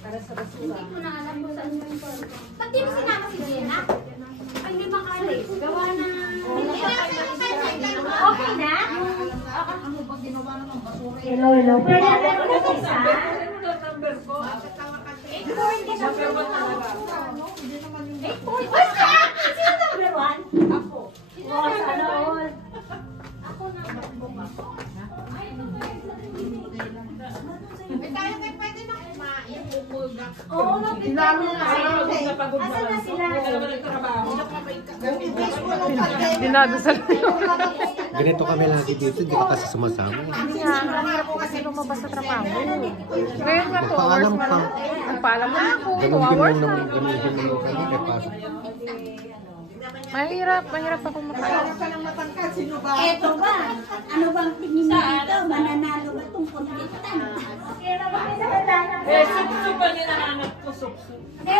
Hindi ko na alam kung saan yung phone. Ba't di mo sinama si Jenna? Ay, hindi makalis. Gawa na. Okay na? Ano ba ginawa na ng basura? Hello. Pwede na ko na isa. Sino number 1? Ako. Sana all. Ako na. Tayo kayo pwede na kumain. Oo, asan na sila? Dinadasal. Ganito kami lagi dito, hindi ka kasi sumasama. Hindi nga, kanina po kasi lumabas sa trabaho. Ngayon nga 2 hours Paalam na ka. lang. Nagpaalam na ako, 2 Ganun din hours nung na. ganun din nung kami, may pasok. Mahirap ako makakain. Eto ba? Ano bang tingin mo dito? Mananalo ba itong kontitan? Okay na ba? Eh, sup-sup ang hinahanap ko, sup-sup. Eh,